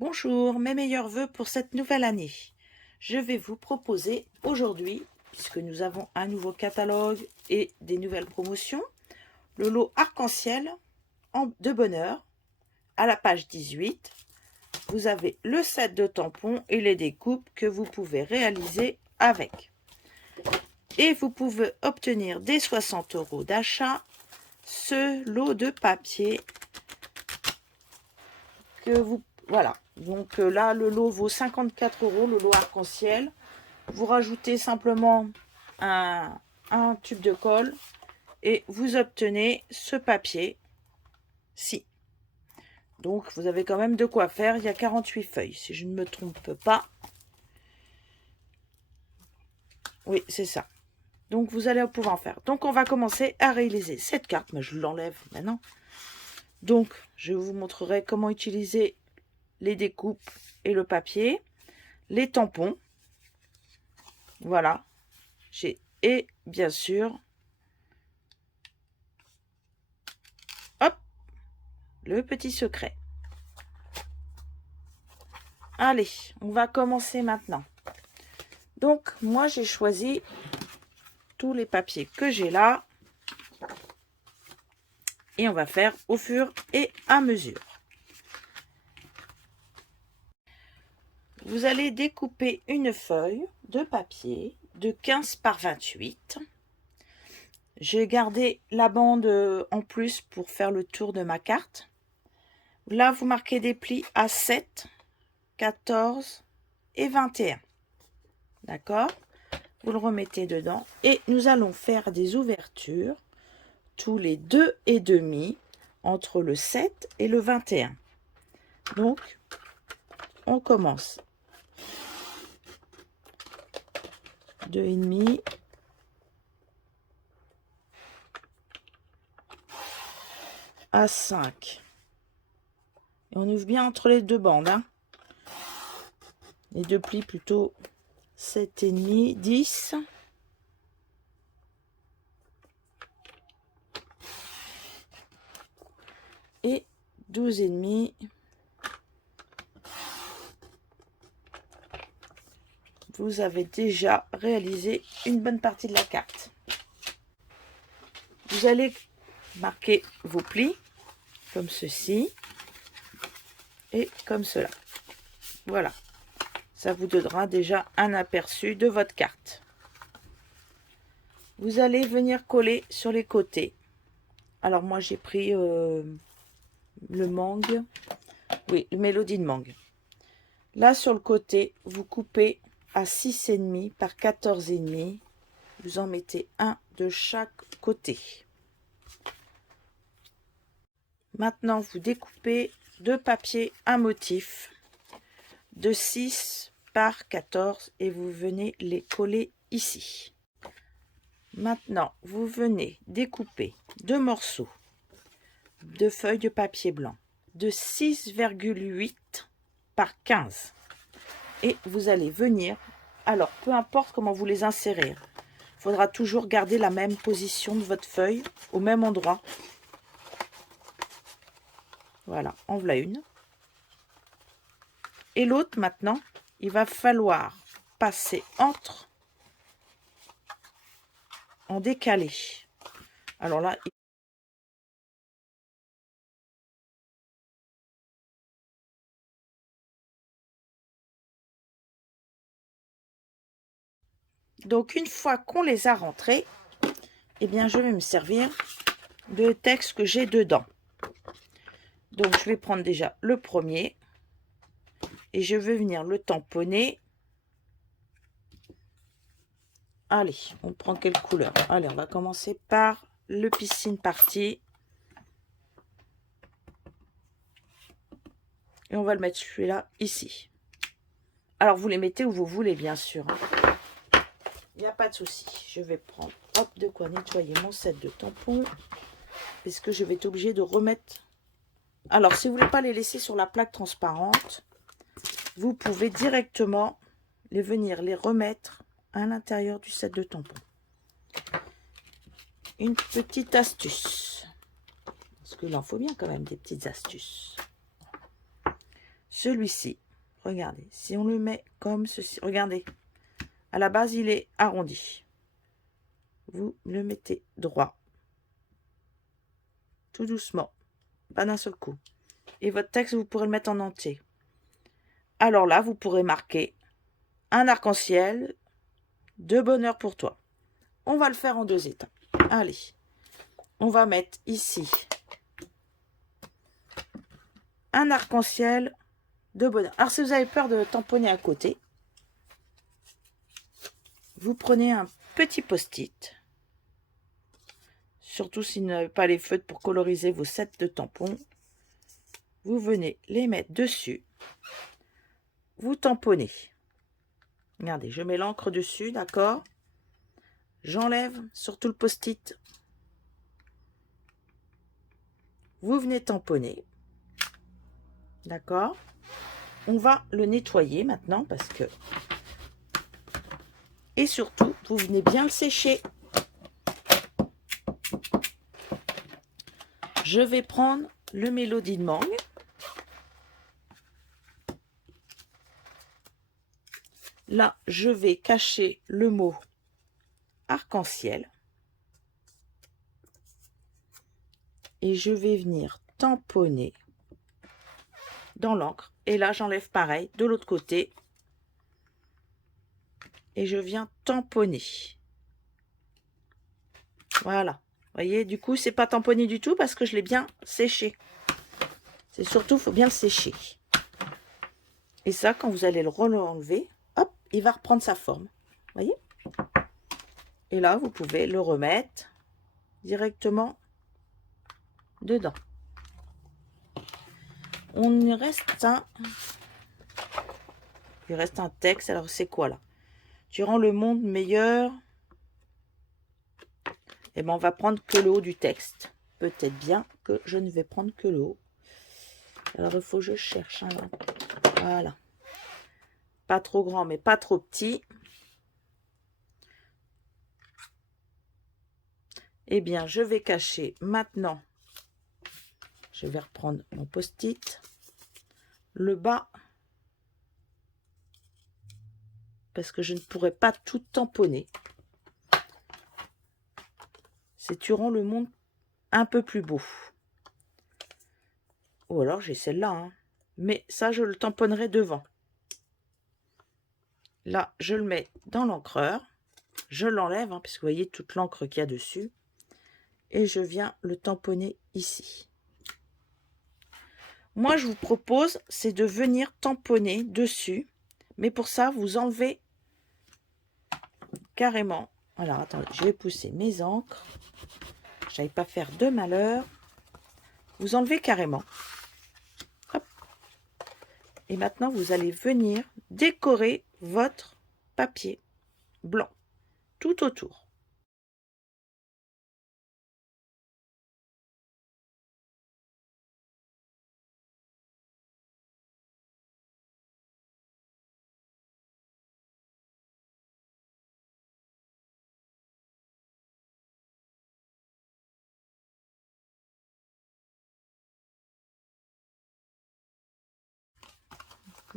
Bonjour, mes meilleurs vœux pour cette nouvelle année. Je vais vous proposer aujourd'hui, puisque nous avons un nouveau catalogue et des nouvelles promotions, le lot arc-en-ciel de bonheur. À la page 18, vous avez le set de tampons et les découpes que vous pouvez réaliser avec. Et vous pouvez obtenir dès 60 € d'achat ce lot de papier que vous... Voilà, donc là, le lot vaut 54 €, le lot arc-en-ciel. Vous rajoutez simplement un tube de colle et vous obtenez ce papier-ci. Donc, vous avez quand même de quoi faire. Il y a 48 feuilles, si je ne me trompe pas. Oui, c'est ça. Donc, vous allez pouvoir en faire. Donc, on va commencer à réaliser cette carte. Mais je l'enlève maintenant. Donc, je vous montrerai comment utiliser les découpes et le papier. Les tampons. Voilà. Et bien sûr, hop, le petit secret. Allez, on va commencer maintenant. Donc, moi, j'ai choisi tous les papiers que j'ai là. Et on va faire au fur et à mesure. Vous allez découper une feuille de papier de 15 par 28. J'ai gardé la bande en plus pour faire le tour de ma carte. Là, vous marquez des plis à 7, 14 et 21. D'accord? Vous le remettez dedans et nous allons faire des ouvertures tous les 2,5 entre le 7 et le 21. Donc, on commence. 2,5 à 5. Et on ouvre bien entre les deux bandes. Hein. Les deux plis plutôt 7,5, 10. Et 12,5. Vous avez déjà réalisé une bonne partie de la carte. Vous allez marquer vos plis comme ceci et comme cela. Voilà. Ça vous donnera déjà un aperçu de votre carte. Vous allez venir coller sur les côtés. Alors moi j'ai pris le mangue. Oui, le Mélodie de mangue. Là sur le côté, vous coupez à 6,5 par 14,5. Vous en mettez un de chaque côté. Maintenant, vous découpez deux papiers à motif de 6 par 14 et vous venez les coller ici. Maintenant, vous venez découper deux morceaux de feuilles de papier blanc de 6,8 par 15 et vous allez venir, alors peu importe comment vous les insérez, il faudra toujours garder la même position de votre feuille au même endroit. Voilà, en voilà une. Et l'autre maintenant, il va falloir passer entre en décalé. Alors là, donc une fois qu'on les a rentrés, eh bien je vais me servir de texte que j'ai dedans. Donc je vais prendre déjà le premier et je vais venir le tamponner. Allez, on prend quelle couleur? Allez, on va commencer par le piscine party. Et on va le mettre celui-là ici. Alors vous les mettez où vous voulez bien sûr. Il n'y a pas de souci. Je vais prendre hop, de quoi nettoyer mon set de tampons. Parce que je vais être obligée de remettre. Alors si vous ne voulez pas les laisser sur la plaque transparente, vous pouvez directement venir les remettre à l'intérieur du set de tampons. Une petite astuce. Parce qu'il en faut bien quand même des petites astuces. celui-ci, regardez, si on le met comme ceci, regardez, à la base, il est arrondi. Vous le mettez droit. Tout doucement, pas d'un seul coup. Et votre texte, vous pourrez le mettre en entier. Alors là, vous pourrez marquer un arc-en-ciel de bonheur pour toi. On va le faire en 2 étapes. Allez, on va mettre ici un arc-en-ciel de bonheur. Alors, si vous avez peur de tamponner à côté, vous prenez un petit post-it. Surtout si vous n'avez pas les feutres pour coloriser vos sets de tampons. Vous venez les mettre dessus. Vous tamponnez. Regardez, je mets l'encre dessus, d'accord? J'enlève surtout le post-it. Vous venez tamponner. D'accord? On va le nettoyer maintenant parce que... Et surtout, vous venez bien le sécher. Je vais prendre le Mélodie de mangue. Là, je vais cacher le mot arc-en-ciel. Et je vais venir tamponner dans l'encre. Et là, j'enlève pareil de l'autre côté. Et je viens tamponner. Voilà. Vous voyez, du coup, c'est pas tamponné du tout parce que je l'ai bien séché. C'est surtout, il faut bien le sécher. Et ça, quand vous allez le enlever, hop, il va reprendre sa forme. Vous voyez? Et là, vous pouvez le remettre directement dedans. Il reste un texte. Alors, c'est quoi là? Tu rends le monde meilleur. Eh bien, on va prendre que le haut du texte. Peut-être bien que je ne vais prendre que le haut. Alors, il faut que je cherche. Hein, là. Voilà. Pas trop grand, mais pas trop petit. Eh bien, je vais cacher maintenant. Je vais reprendre mon post-it. Le bas. Parce que je ne pourrais pas tout tamponner. C'est tu rends le monde un peu plus beau. Ou alors j'ai celle-là. Hein. Mais ça, je le tamponnerai devant. Là, je le mets dans l'encreur. Je l'enlève, hein, parce que vous voyez toute l'encre qu'il y a dessus. Et je viens le tamponner ici. Moi, je vous propose, c'est de venir tamponner dessus. Mais pour ça, vous enlevez carrément. Alors, attendez, je vais pousser mes encres. Je n'aille pas faire de malheur. Vous enlevez carrément. Hop. Et maintenant, vous allez venir décorer votre papier blanc tout autour.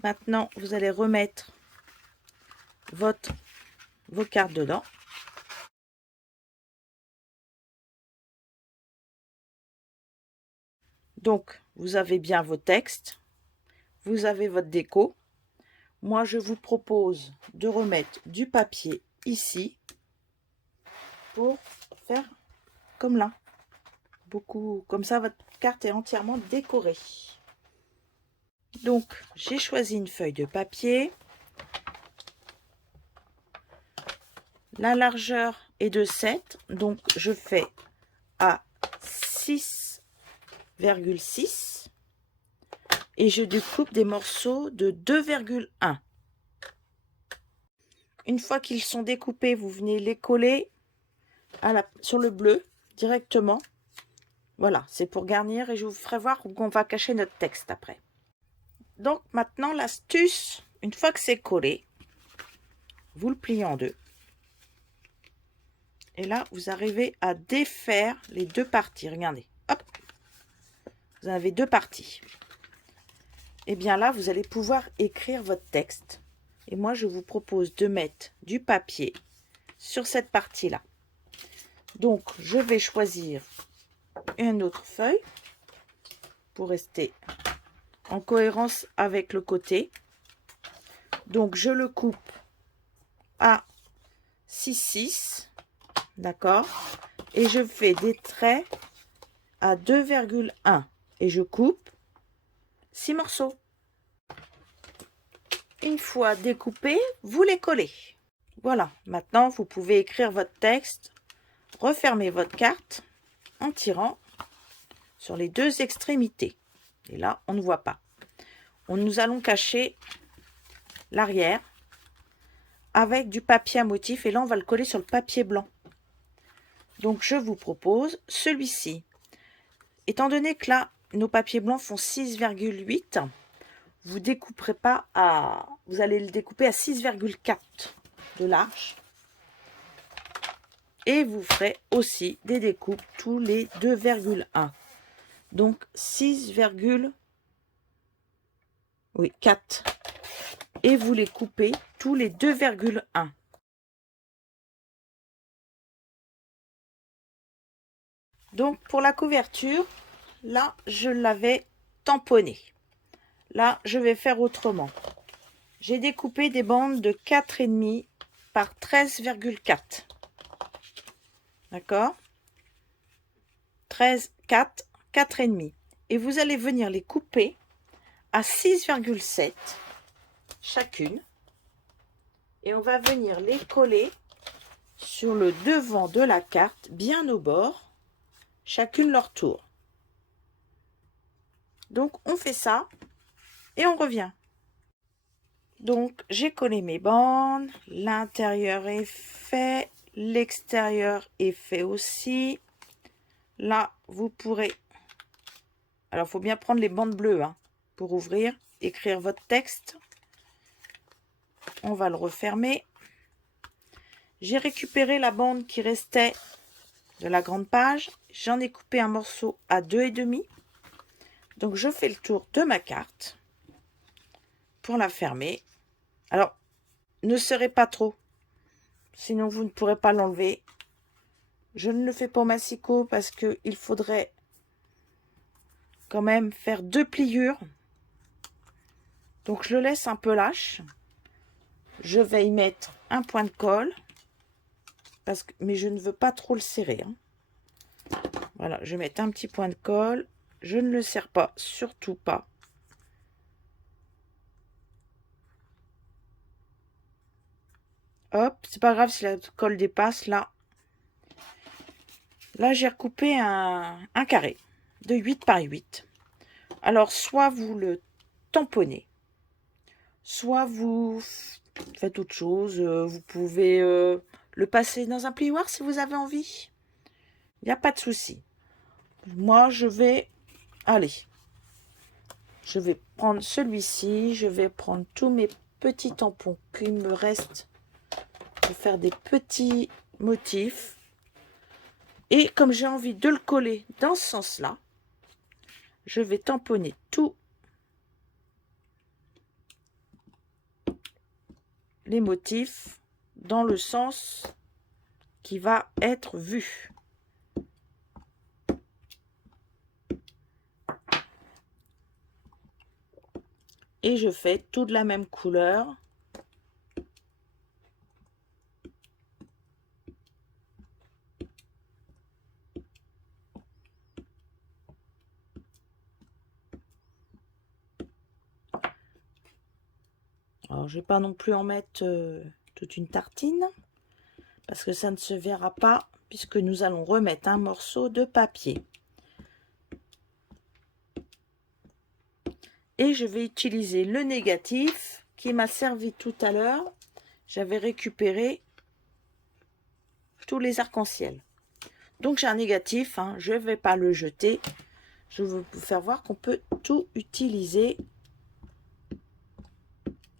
Maintenant, vous allez remettre vos cartes dedans. Donc, vous avez bien vos textes. Vous avez votre déco. Moi, je vous propose de remettre du papier ici pour faire comme là. Beaucoup, comme ça, votre carte est entièrement décorée. Donc, j'ai choisi une feuille de papier. La largeur est de 7, donc je fais à 6,6 et je découpe des morceaux de 2,1. Une fois qu'ils sont découpés, vous venez les coller sur le bleu directement. Voilà, c'est pour garnir et je vous ferai voir où on va cacher notre texte après. Donc maintenant, l'astuce, une fois que c'est collé, vous le pliez en deux. Et là, vous arrivez à défaire les deux parties. Regardez, hop, vous avez deux parties. et bien là, vous allez pouvoir écrire votre texte. Et moi, je vous propose de mettre du papier sur cette partie-là. Donc, je vais choisir une autre feuille pour rester en cohérence avec le côté. Donc, je le coupe à 6,6, d'accord? Et je fais des traits à 2,1 et je coupe 6 morceaux. Une fois découpés, vous les collez. Voilà, maintenant vous pouvez écrire votre texte, refermer votre carte en tirant sur les deux extrémités. Et là, on ne voit pas. Nous allons cacher l'arrière avec du papier à motif et là, on va le coller sur le papier blanc. Donc, je vous propose celui-ci. Étant donné que là, nos papiers blancs font 6,8, vous découperez pas à... Vous allez le découper à 6,4 de large. Et vous ferez aussi des découpes tous les 2,1. Donc 6,4. Et vous les coupez tous les 2,1. Donc pour la couverture, là je l'avais tamponné. Là je vais faire autrement. J'ai découpé des bandes de 4,5 par 13,4. D'accord? 13, 4, 4,5. Et vous allez venir les couper à 6,7 chacune. Et on va venir les coller sur le devant de la carte, bien au bord, chacune leur tour. Donc on fait ça et on revient. Donc j'ai collé mes bandes, l'intérieur est fait, l'extérieur est fait aussi. Là, vous pourrez... Alors, il faut bien prendre les bandes bleues hein, pour ouvrir, écrire votre texte. On va le refermer. J'ai récupéré la bande qui restait de la grande page. J'en ai coupé un morceau à 2,5. Donc, je fais le tour de ma carte pour la fermer. Alors, ne serrez pas trop, sinon vous ne pourrez pas l'enlever. Je ne le fais pas au massicot parce qu'il faudrait quand même faire 2 pliures. Donc, je le laisse un peu lâche. Je vais y mettre un point de colle, mais je ne veux pas trop le serrer. Hein. Voilà, je vais mettre un petit point de colle. Je ne le serre pas, surtout pas. Hop, c'est pas grave si la colle dépasse, là. Là, j'ai recoupé un carré de 8 par 8. Alors, soit vous le tamponnez, soit vous faites autre chose. Vous pouvez le passer dans un plioir si vous avez envie. Il n'y a pas de souci. Moi, je vais... Allez. Je vais prendre celui-ci. Je vais prendre tous mes petits tampons qu'il me reste pour faire des petits motifs. Et comme j'ai envie de le coller dans ce sens-là, je vais tamponner tous les motifs dans le sens qui va être vu. Et je fais tout de la même couleur. Alors, je ne vais pas non plus en mettre toute une tartine, parce que ça ne se verra pas, puisque nous allons remettre un morceau de papier. Et je vais utiliser le négatif qui m'a servi tout à l'heure. J'avais récupéré tous les arcs-en-ciel. Donc j'ai un négatif, hein, je ne vais pas le jeter. Je veux vous faire voir qu'on peut tout utiliser.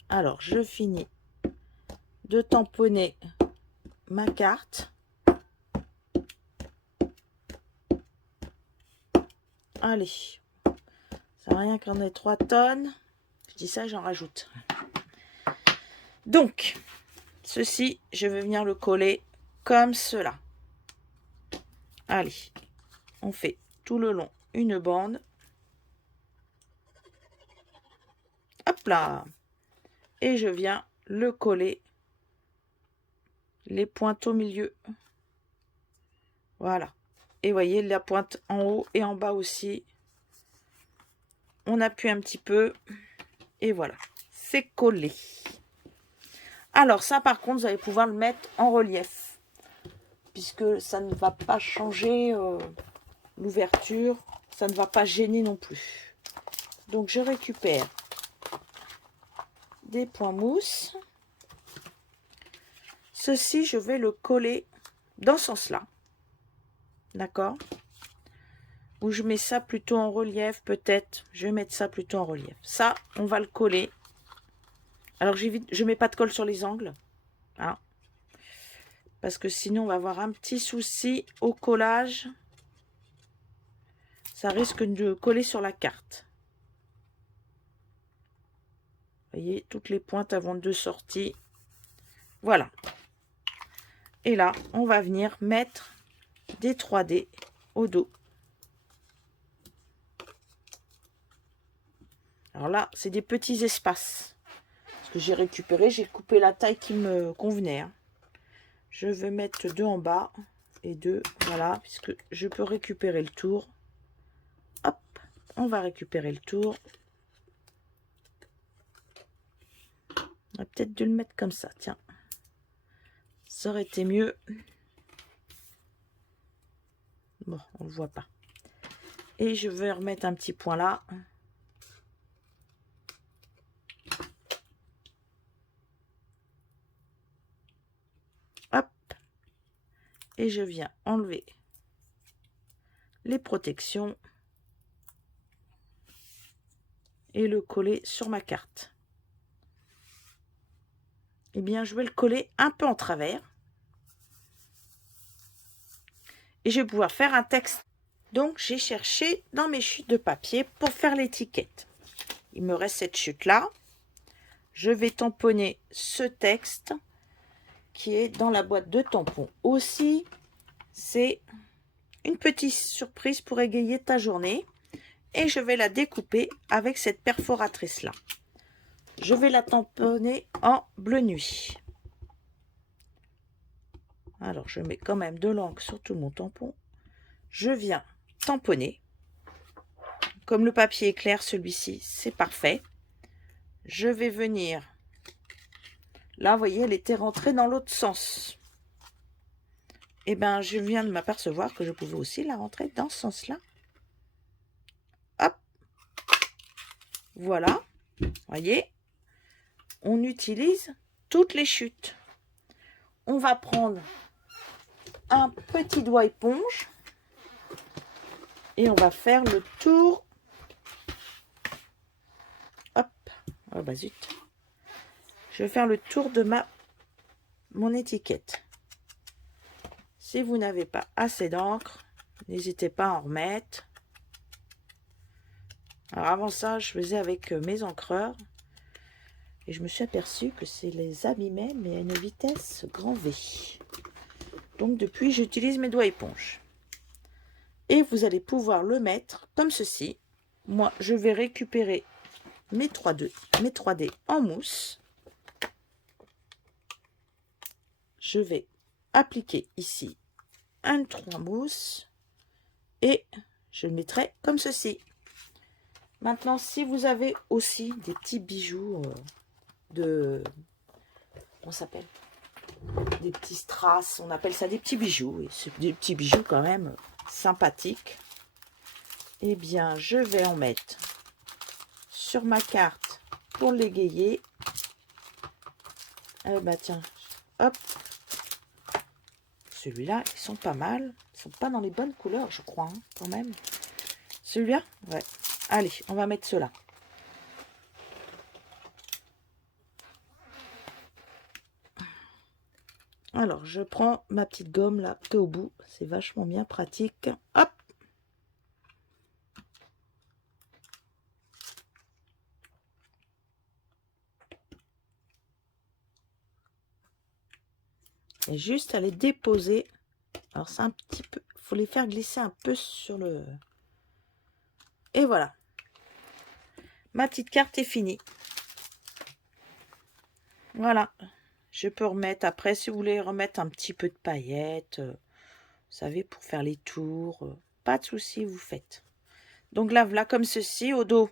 Alors je finis de tamponner ma carte. Allez, ça n'a rien qu'en ait 3 tonnes. Je dis ça, j'en rajoute. Donc, ceci, je vais venir le coller comme cela. Allez, on fait tout le long une bande. Hop là. Et je viens le coller les pointes au milieu. Voilà. Et voyez la pointe en haut et en bas aussi. On appuie un petit peu. Et voilà. C'est collé. Alors ça par contre, vous allez pouvoir le mettre en relief. Puisque ça ne va pas changer l'ouverture. Ça ne va pas gêner non plus. Donc je récupère des points mousse. Ceci, je vais le coller dans ce sens-là. D'accord? Ou je mets ça plutôt en relief, peut-être. Je vais mettre ça plutôt en relief. Ça, on va le coller. Alors, j'évite, je mets pas de colle sur les angles. Hein, parce que sinon, on va avoir un petit souci au collage. Ça risque de coller sur la carte. Vous voyez, toutes les pointes avant de sortie. Voilà. Et là, on va venir mettre des 3D au dos. Alors là, c'est des petits espaces. Parce que j'ai récupéré, j'ai coupé la taille qui me convenait. Hein. Je vais mettre 2 en bas et 2, voilà, puisque je peux récupérer le tour. Hop, on va récupérer le tour. On va peut-être dû le mettre comme ça, tiens. Ça aurait été mieux. Bon, on ne le voit pas. Et je vais remettre un petit point là. Hop. Et je viens enlever les protections. Et le coller sur ma carte. Eh bien, je vais le coller un peu en travers. Et je vais pouvoir faire un texte. Donc, j'ai cherché dans mes chutes de papier pour faire l'étiquette. Il me reste cette chute-là. Je vais tamponner ce texte qui est dans la boîte de tampons. Aussi, c'est une petite surprise pour égayer ta journée. Et je vais la découper avec cette perforatrice-là. Je vais la tamponner en bleu nuit. Alors, je mets quand même de l'encre sur tout mon tampon. Je viens tamponner. Comme le papier est clair, celui-ci, c'est parfait. Je vais venir... Là, vous voyez, elle était rentrée dans l'autre sens. Et bien, je viens de m'apercevoir que je pouvais aussi la rentrer dans ce sens-là. Hop. Voilà. Voyez. On utilise toutes les chutes. On va prendre un petit doigt éponge. Et on va faire le tour. Hop. Oh bah zut. Je vais faire le tour de mon étiquette. Si vous n'avez pas assez d'encre, n'hésitez pas à en remettre. Alors avant ça, je faisais avec mes encreurs. Et je me suis aperçue que c'est les abîmait, mais à une vitesse grand V. Donc depuis, j'utilise mes doigts éponges. Et vous allez pouvoir le mettre comme ceci. Moi, je vais récupérer mes 3D en mousse. Je vais appliquer ici un 3 mousse et je le mettrai comme ceci. Maintenant, si vous avez aussi des petits bijoux comment ça s'appelle, des petits strass, on appelle ça des petits bijoux, et c'est des petits bijoux quand même sympathiques, eh bien je vais en mettre sur ma carte pour l'égayer. Eh ben tiens, hop, celui-là, ils sont pas mal. Ils sont pas dans les bonnes couleurs, je crois, hein, quand même. Celui-là, ouais. Allez, on va mettre cela. Alors, je prends ma petite gomme là, qui est au bout. C'est vachement bien pratique. Hop. Et juste à les déposer. Alors c'est un petit peu, faut les faire glisser un peu sur le... Et voilà. Ma petite carte est finie. Voilà. Je peux remettre, après, si vous voulez remettre un petit peu de paillettes, vous savez, pour faire les tours, pas de souci, vous faites. Donc là, voilà comme ceci, au dos,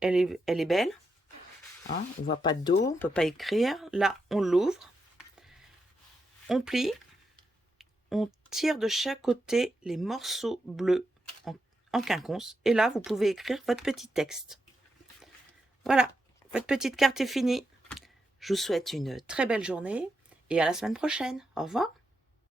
elle est belle. Hein, on voit pas de dos, on peut pas écrire. Là, on l'ouvre, on plie, on tire de chaque côté les morceaux bleus en quinconce. Et là, vous pouvez écrire votre petit texte. Voilà, votre petite carte est finie. Je vous souhaite une très belle journée et à la semaine prochaine. Au revoir.